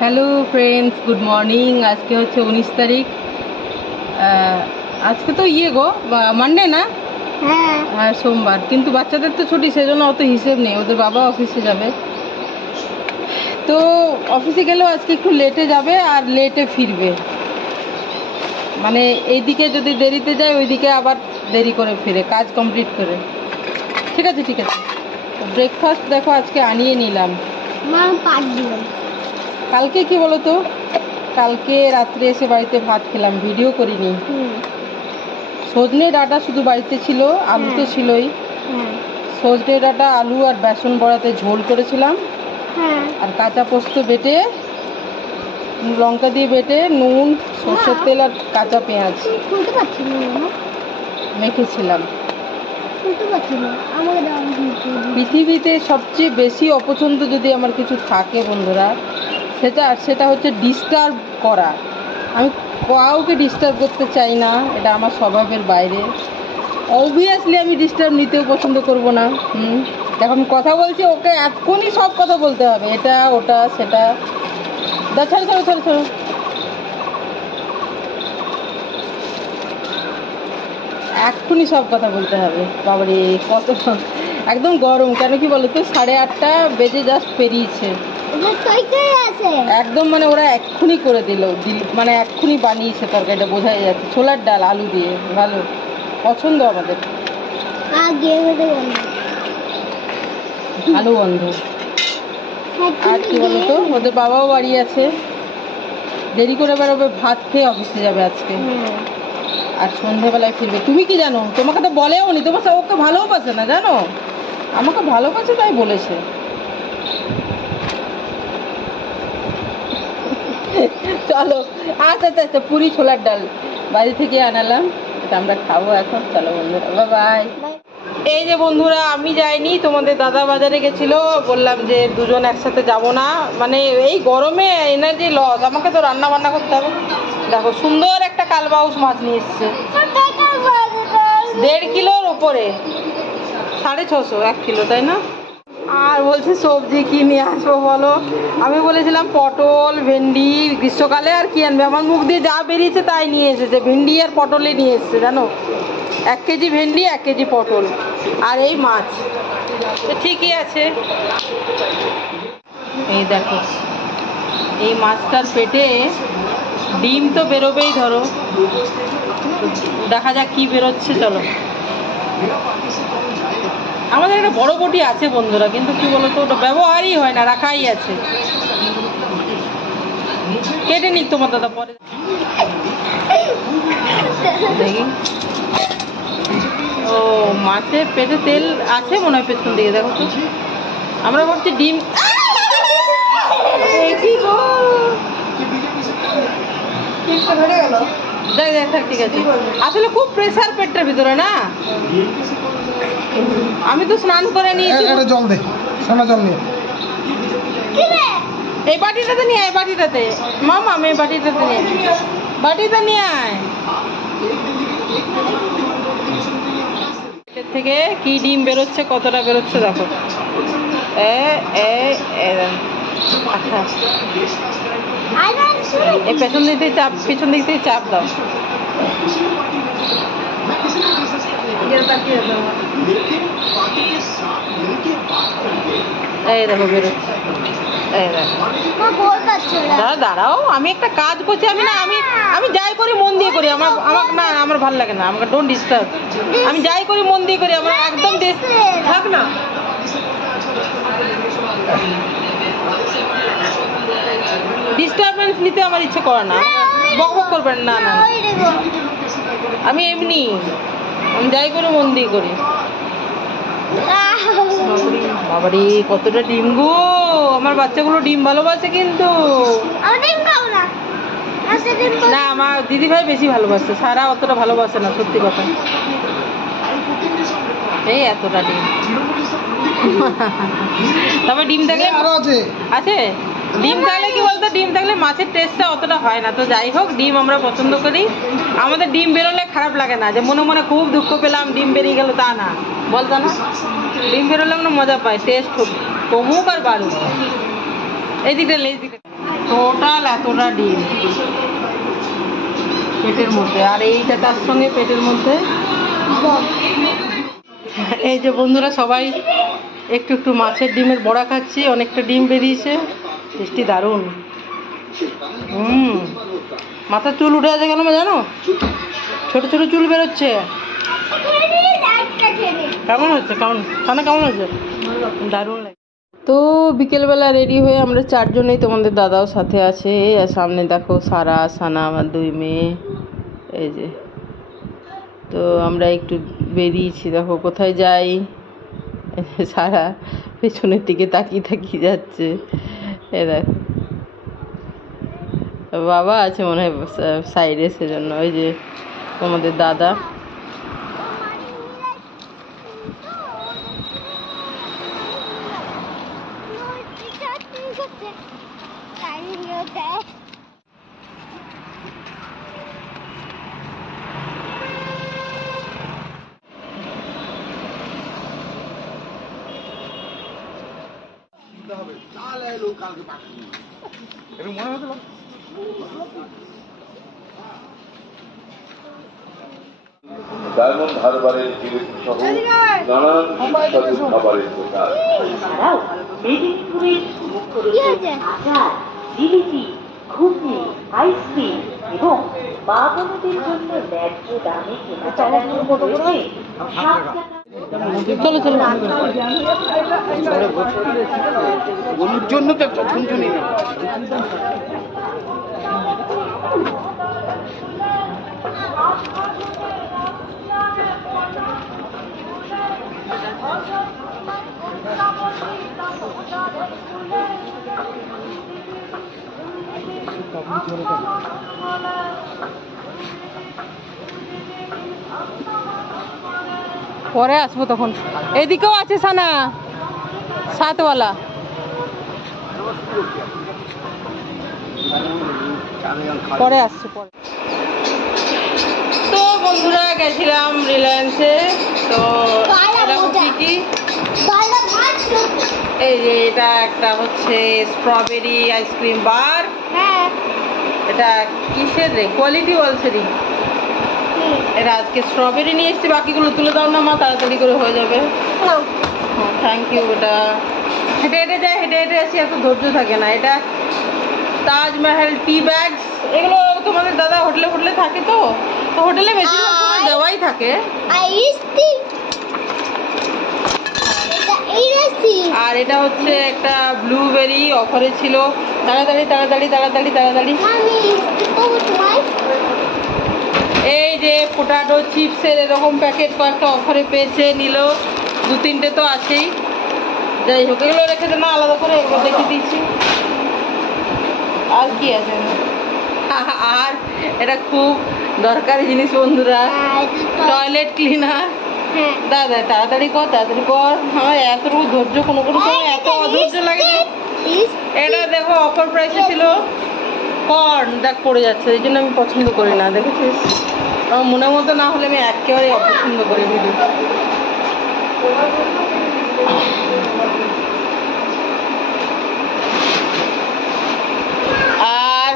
Hello friends, good morning. আজকে হচ্ছে 19 তারিখ। আজকে তো মানডে না? হ্যাঁ, সোমবার। কিন্তু বাচ্চাদের তো ছুটি, সেজন্য অত হিসেব নেই। ওদের বাবা অফিসে যাবে, তো অফিসে গেলেও আজকে একটু লেটে যাবে আর লেটে ফিরবে। মানে এইদিকে যদি দেরিতে যায়, ওইদিকে আবার দেরি করে ফিরে কাজ কমপ্লিট করে। ঠিক আছে। ব্রেকফাস্ট দেখো আজকে আনিয়ে নিলাম। কালকে কি বলো তো, কালকে রাত্রে এসে বাড়িতে ভাত খেলাম, ভিডিও করিনি। সজনে ডাঁটা শুধু বাড়িতে ছিল, আলু তো ছিলই। সজনে ডাঁটা, আলু আর বেসন বড়াতে ঝোল করেছিলাম। আর কাঁচা পোস্ত বেটে, লঙ্কা দিয়ে বেটে, নুন, সরষের তেল আর কাঁচা পেঁয়াজ মেখেছিলাম। পৃথিবীতে সবচেয়ে বেশি অপছন্দ যদি আমার কিছু থাকে বন্ধুরা, সেটা হচ্ছে ডিস্টার্ব করা। আমি কাউকে ডিস্টার্ব করতে চাই না, এটা আমার স্বভাবের বাইরে। অবভিয়াসলি আমি ডিস্টার্ব নিতেও পছন্দ করব না। এখন কথা বলছি, ওকে এক্ষুনি সব কথা বলতে হবে, এটা ওটা সেটা। ছাড়ো। এক্ষুনি সব কথা বলতে হবে। বাবারে কত একদম গরম। কেন কি বলো তো, 8:30 বেজে জাস্ট পেরিয়েছে একদম। মানে ওরা এক্ষুনি করে দিল, মানে এক্ষুনি বানিয়েছে তরকারিটা, বোঝাই যাচ্ছে। ছোলার ডাল আলু দিয়ে, ভালো পছন্দ আমাদের। ভালো গন্ধ। আর কি বলতো, ওদের বাবাও বাড়ি আছে, দেরি করে বেরোবে, ভাত খেয়ে অফিসে যাবে আজকে। আর সন্ধ্যেবেলায় ফিরবে। তুমি কি জানো? তোমাকে তো বলেও নি। তোমার ওকে ভালোবাসে না, জানো? আমাকে ভালোবাসে তাই বলেছে। চলো, আচ্ছা, পুরি ছোলার ডাল বাড়ি থেকে আনালাম, এটা আমরা খাবো এখন। চলো বন্ধুরা, বাই। এই যে বন্ধুরা, আমি যাইনি, তোমাদের দাদা বাজারে গেছিল। বললাম যে দুজন একসাথে যাব না, মানে এই গরমে এনার্জি লস। আমাকে তো রান্না বান্না করতে হবে। দেখো সুন্দর একটা কালবাউস মাছ নিয়ে এসছে, 1.5 কিলোর উপরে, 650, 1 কিলো, তাই না? আর বলছে সবজি কি নিয়ে আসবো বলো। আমি বলেছিলাম পটল, ভেন্ডি। গ্রীষ্মকালে আর কি আনবে, আমার মুখ দিয়ে যা বেরিয়েছে তাই নিয়ে এসেছে। ভেন্ডি আর পটলই নিয়ে এসেছে, জানো। 1 কেজি ভেন্ডি, 1 কেজি পটল, আর এই মাছ। তো ঠিকই আছে। এই দেখো, এই মাছটার পেটে ডিম তো বেরোবেই, ধরো। দেখা যাক কি বেরোচ্ছে। চলো, আমাদের একটা বড় বটি আছে বন্ধুরা, কিন্তু কি বলতো, ওটা ব্যবহারই হয় না, রাখাই আছে। কেটে নিক তোমার দাদা পরে। দেখি, ও মাছের পেটে তেল আছে মনে হয় পেছন দিকে, দেখো তো। আমরা ভাবছি ডিম। দেখ, ঠিক আছে। আসলে খুব প্রেসার পেটের ভিতরে না। আমি তো স্নান করে নিয়েছি। জল দে, সোনা জল নিয়ে। এই বাটিটাতে নিয়ে আয়, বাটিটাতে মামা, আমি বাটিটাতে নিয়ে, বাটিটা নিয়ে আয়। এর থেকে কি ডিম বেরোচ্ছে, কতটা বেরোচ্ছে দেখো। আচ্ছা, এই পেছন দিক থেকে চাপ, পিছন দিক থেকে চাপ দাও। এই দেখো বেরোচ্ছে। দাঁড়াও, আমি একটা কাজ করছি। আমি যাই করি মন দিয়ে করি। আমার ভালো লাগে না, আমাকে ডোন্ট ডিস্টার্ব। আমি যাই করি মন দিয়ে করি, আমার একদম থাক না। ডিস্টারবেন্স নিতে আমার ইচ্ছে করে না। বকবক করবেন না। আমি এমনি, আমি যাই করি মন দিয়ে করি। বাবারে কতটা ডিম গো! আমার বাচ্চাগুলো ডিম ভালোবাসে, কিন্তু না, আমার দিদি ভাই বেশি ভালোবাসে, সারা অতটা ভালোবাসে না, সত্যি কথা। এই এতটা ডিম। তবে ডিম থাকলে আছে, ডিম থাকলে কি বলতো, ডিম থাকলে মাছের টেস্টটা অতটা হয় না। তো যাই হোক, ডিম আমরা পছন্দ করি। আমাদের ডিম বেরোলে খারাপ লাগে না, যে মনে মনে খুব দুঃখ পেলাম ডিম বেরিয়ে গেল, তা না, বলতো না। ডিম বেরোলে আমরা মজা পাই, টেস্ট কমুক আর বাড়ুক। এই দিকটা, লেজ দিকটা। টোটাল এতটা ডিম পেটের মধ্যে, আর এইটা তার সঙ্গে পেটের মধ্যে। এই যে বন্ধুরা সবাই একটু একটু মাছের ডিমের বড়া খাচ্ছি, অনেকটা ডিম বেরিয়েছে, টেস্টি দারুণ। মাথার চুল উঠে আছে কেন জানো? ছোট ছোট চুল বেরোচ্ছে। কেমন হচ্ছে? কেমন হচ্ছে? দারুণ লাগে। তো বিকেলবেলা রেডি হয়ে আমরা চারজনেই, তোমাদের দাদাও সাথে আছে। আর সামনে দেখো সারা, সানা, আমার 2 মেয়ে। এই যে তো আমরা একটু বেরিয়েছি, দেখো কোথায় যাই। সারা পেছনের দিকে তাকিয়ে যাচ্ছে। এ দেখো বাবা আছে মনে হয় সাইডে, সেজন্য। ওই যে তোমাদের দাদা। ডায়মন্ড হারবারের জিলিপি সহ নানান সুস্বাদু খাবারের দোকান। এছাড়াও মেদিনীপুরের মুখ্যরূপে আচার, জিলিপি, ঘুগনি, আইসক্রিম এবং মা বোনদের জন্য ন্যায্য দামে কেনাকাটার জন্য রয়েছে 7 টাকা। চলো চলো। ওর জন্য তো একটা ঝুনঝুনি নেই। পরে আসবো তখন। এদিকেও আছে সানা, সাতওয়ালা। পরে আসছে পরে। তো বন্ধুরা গেছিলাম রিলায়েন্সে। তো এরকম কি এই যে এটা একটা হচ্ছে স্ট্রবেরি আইসক্রিম বার। এটা কিসের রে? কোয়ালিটি ওয়ালসেরই। এটা আজকে স্ট্রবেরি নিয়ে এসেছি, বাকিগুলো তুলে দাও না মা, তাড়াতাড়ি করে হয়ে যাবে। Thank you. এটা হেঁটে হেঁটে যায়, হেঁটে হেঁটে আসি, এত ধৈর্য থাকে না। এটা তাজমহল টি ব্যাগস, এগুলো তোমাদের দাদা হোটেলে হোটেলে থাকে, তো হোটেলে বেশিরভাগ সময় দেওয়াই থাকে। আর এটা হচ্ছে একটা ব্লুবেরি অফারে ছিল। তাড়াতাড়ি তাড়াতাড়ি তাড়াতাড়ি তাড়াতাড়ি। এই যে পোটাটো চিপসের এরকম প্যাকেট কয়েকটা অফারে পেয়েছে, নিল 2-3টে তো আছেই। যাই হোক, এগুলো রেখে দে না, আলাদা করে একবার দেখে দিচ্ছি। আর কি আছে? আর এটা খুব দরকারি জিনিস বন্ধুরা, টয়লেট ক্লিনার। দাদা তাড়াতাড়ি কর, তাড়াতাড়ি কর। আমার এতটুকু ধৈর্য কোনো কোনো সময় এত অধৈর্য লাগে। এটা দেখো অফার প্রাইসে ছিল। কর্ন দেখ পড়ে যাচ্ছে, এই জন্য আমি পছন্দ করি না। দেখেছিস, আমার মনের মতো না হলে আমি একেবারে অপছন্দ করি দিদি। আর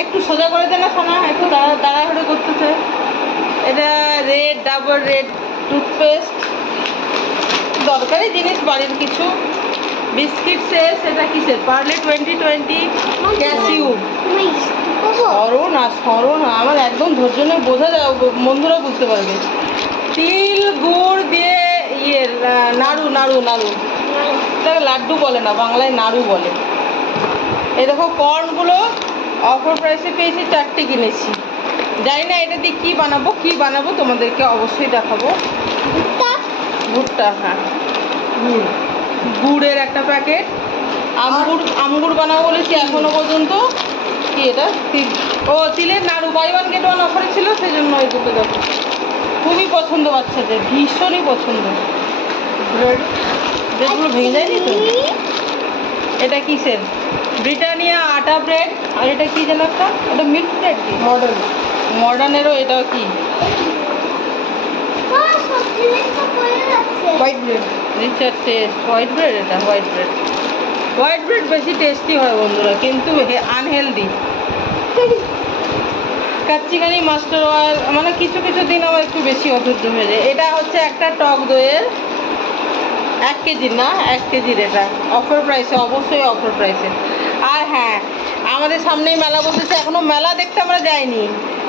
একটু সোজা করে দে না সোনা, একটু দাঁড়াহুড়ো করতেছে। এটা রেড, ডাবল রেড টুথপেস্ট, দরকারি জিনিস বাড়ির কিছু। বিস্কিট শেষ। এটা কিসের? পার্লে 2020 ক্যাসিউ। সরো না, আমার একদম ধৈর্য নেই, বোঝা যায়, বন্ধুরা বুঝতে পারবে। তিল গুড় দিয়ে নাড়ু নাড়ু নাড়ু, এটাকে লাড্ডু বলে না, বাংলায় নাড়ু বলে। এই দেখো কর্নগুলো অফার প্রাইসে পেয়েছি, 4টে কিনেছি। জানি না এটা দিয়ে কি বানাবো তোমাদেরকে অবশ্যই দেখাবো। ভুট্টা, হ্যাঁ গুড়ের একটা প্যাকেট। আমগুড় বানাবো বলেছি এখনো পর্যন্ত। কি এটা? তিলের নাড়ু, বাই 1 get 1 অফারে ছিল, সেই জন্য ওই দুটো দেখো। খুবই পছন্দ বাচ্চাদের, ভীষণই পছন্দ। ব্রেডগুলো ভেঙে যায়নি তো? এটা কিসের? ব্রিটানিয়া আটা ব্রেড। আর এটা কি যেন একটা, এটা মিল্ক ব্রেড কি? মডার্নেরও। এটা কি? White bread, Richard test white bread. এটা হোয়াইট ব্রেড। হোয়াইট ব্রেড বেশি টেস্টি হয় বন্ধুরা, কিন্তু আনহেলদি। কাচ্চিখানি মাস্টার অয়েল মানে কিছু কিছু দিন আমার একটু বেশি অসহ্য হয়ে যায়। এটা হচ্ছে একটা টক দইয়ের 1 কেজি না, 1 কেজির এটা অফার প্রাইসে, অবশ্যই অফার প্রাইসে। আর হ্যাঁ, আমাদের সামনেই মেলা বসেছে, এখনো মেলা দেখতে আমরা যাইনি,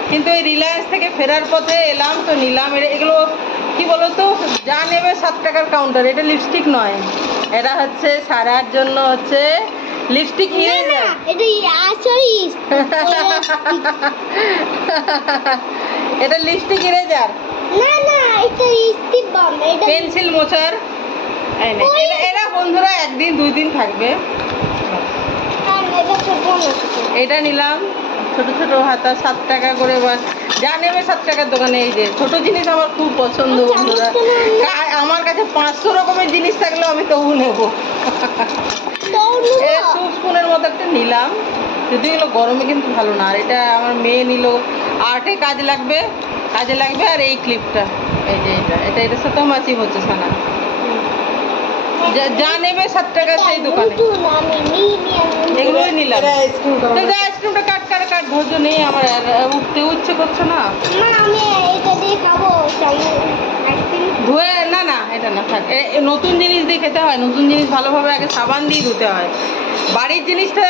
কিন্তু এই রিলায়েন্স থেকে ফেরার পথে এলাম তো নিলাম। এগুলো কি বলতো, যা নেবে 7 টাকার কাউন্টার। এটা লিপস্টিক নয়, এটা হচ্ছে সারার জন্য হচ্ছে লিপস্টিক ইরেজার। এটা লিপস্টিক ইরেজার, পেন্সিল মোছার। এরা বন্ধুরা 1 দিন 2 দিন থাকবে। এটা নিলাম ছোট ছোট হাতা, 7 টাকা করে। যা নেবে 7 টাকার দোকানে। এই যে ছোট জিনিস আমার খুব পছন্দ বন্ধুরা, আমার কাছে 500 রকমের জিনিস থাকলেও আমি তবু নেবো। স্যুপ স্পুনের মতো একটা নিলাম, যদি এগুলো গরমে কিন্তু ভালো না। আর এটা আমার মেয়ে নিল, আর্টে কাজে লাগবে। আর এই ক্লিপটা, এই যে এটার সাথেও ম্যাচিং হচ্ছে সানা। যা নেবে 7 টাকা সেই দোকানে, এগুলোই নিলাম। আইসক্রিমটা কাট, ধৈর্য নেই আমার, উঠতে ইচ্ছে করছে না। ধুয়ে না, এটা না থাক। নতুন জিনিস দিয়ে খেতে হয়, নতুন জিনিস ভালোভাবে আগে সাবান দিয়ে ধুতে হয়। বাড়ির জিনিসটা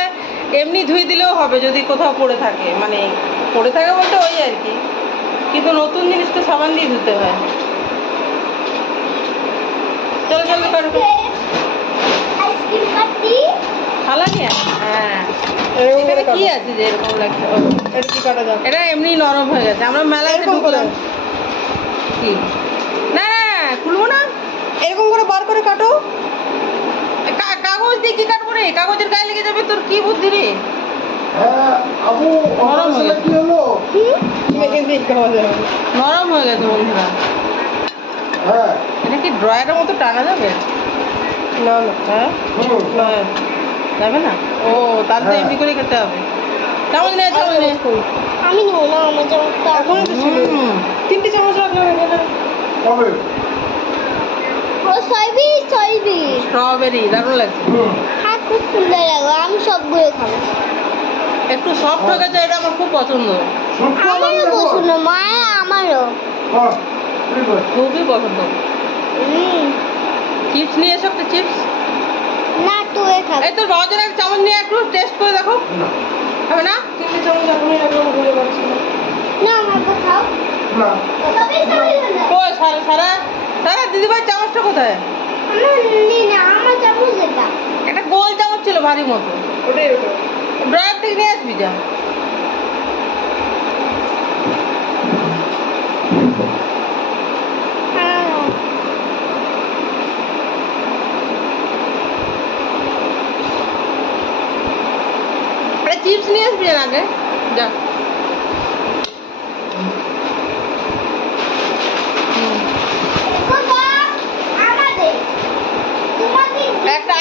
এমনি ধুয়ে দিলেও হবে যদি কোথাও পড়ে থাকে, মানে পড়ে থাকে বলতে ওই আর কি, কিন্তু নতুন জিনিস তো সাবান দিয়ে ধুতে হয়। চলো কাটো। খালা নিয়ে হ্যাঁ, এখানে কি আছে যে এরকম লাগছে? এটা কি কাটা যাবে? এটা এমনি নরম হয়ে গেছে, আমরা মেলাতে ঢুকলাম। কি না খুলবো না, এরকম করে বার করে কাটো। কাগজ দিয়ে কি কাটবো রে? কাগজের গায়ে লেগে যাবে। তোর কি বুদ্ধি রে? নরম হয়ে গেছে বন্ধুরা। এটা কি ড্রয়ারের মতো টানা যাবে? না হ্যাঁ যাবে না। ও তাহলে এমনি করে খেতে হবে। চামচ নেই, আমি নেবো না, আমার চামচটা এখন 3টে চামচ রাখলাম এখানে। স্ট্রবেরি দারুণ লাগছে। হ্যাঁ, খুব সুন্দর লাগবে, আমি সবগুলো খাবো। একটু সফট হয়ে গেছে, এটা আমার খুব পছন্দ। আমারও পছন্দ, মায়ের আমারও খুবই পছন্দ। চিপস নিয়ে এসো, একটা চিপস। না, তুই খাবো। এই তোর বাবার জন্য একটা চামচ নিয়ে একটু টেস্ট করে দেখো। হবে না? 3টে চামচ এখনই রাখলাম, ভুলে পারছি না। না, আমার খাও। কই সারা দিদিভাই চামচটা কোথায়? আমার চামচ এটা। একটা গোল চামচ ছিল ভারী মতো, ওটাই ড্রয়ার থেকে নিয়ে আসবি যা। চিপস নিয়ে আসবি আগে যা।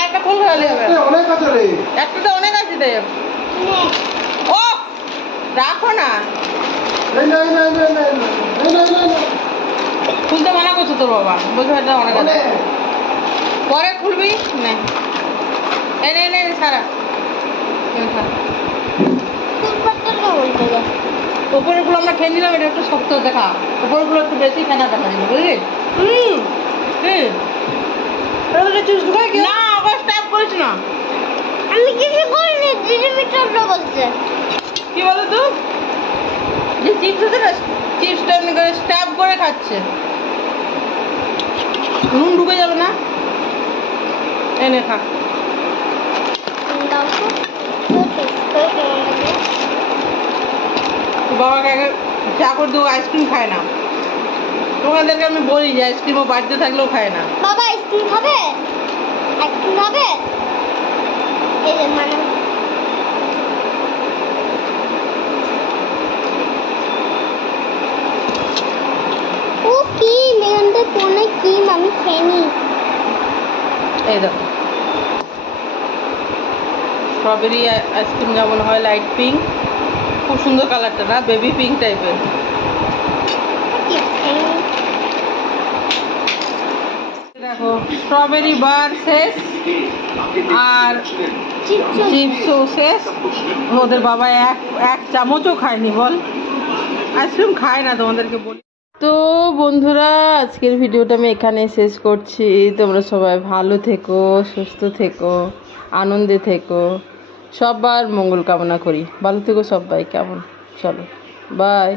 একটা ফুল খাওয়ালে হবে, একটা তো অনেক আছে রে। ও রাখো না, খুলতে মানা করছো তোর বাবা, বলছো এটা অনেক আছে, পরে খুলবি। নে সারা উপরেরগুলো আমরা খেয়ে নিলাম, এটা একটু শক্ত দেখা, উপরেরগুলো একটু বেশি খানা দেখা দিল, বুঝলি? না আবার স্ট্যাপ করিস না। আমি কিছু করিনি, দিদি মিটারটা বলছে। কি বলো তো, যে চিপস আছে না, চিপসটা এমনি করে স্ট্যাপ করে খাচ্ছে, নুন ঢুকে যাবে না। এনে খা। বাবাকে চা করে দেবো, আইসক্রিম খায় না। তোমাদেরকে আমি বলি যে আইসক্রিমও বাড়িতে থাকলেও খায় না। বাবা আইসক্রিম খাবে? আইসক্রিম খাবে? এই যে মানে ও কি মেঘানটা কোনে কি আমি খেনি। এই দেখো স্ট্রবেরি আইসক্রিম যেমন হয়, লাইট পিঙ্ক, খুব সুন্দর কালারটা না, বেবি পিঙ্ক টাইপের। দেখো স্ট্রবেরি বার শেষ আর চিপসও শেষ। ওদের বাবা এক চামচও খায়নি, বল আইসক্রিম খায় না তোমাদেরকে বলি। তো বন্ধুরা, আজকের ভিডিওটা আমি এখানে শেষ করছি। তোমরা সবাই ভালো থেকো, সুস্থ থেকো, আনন্দে থেকো, সবার মঙ্গল কামনা করি। ভালো থেকো সবাই, কেমন? চলো বাই।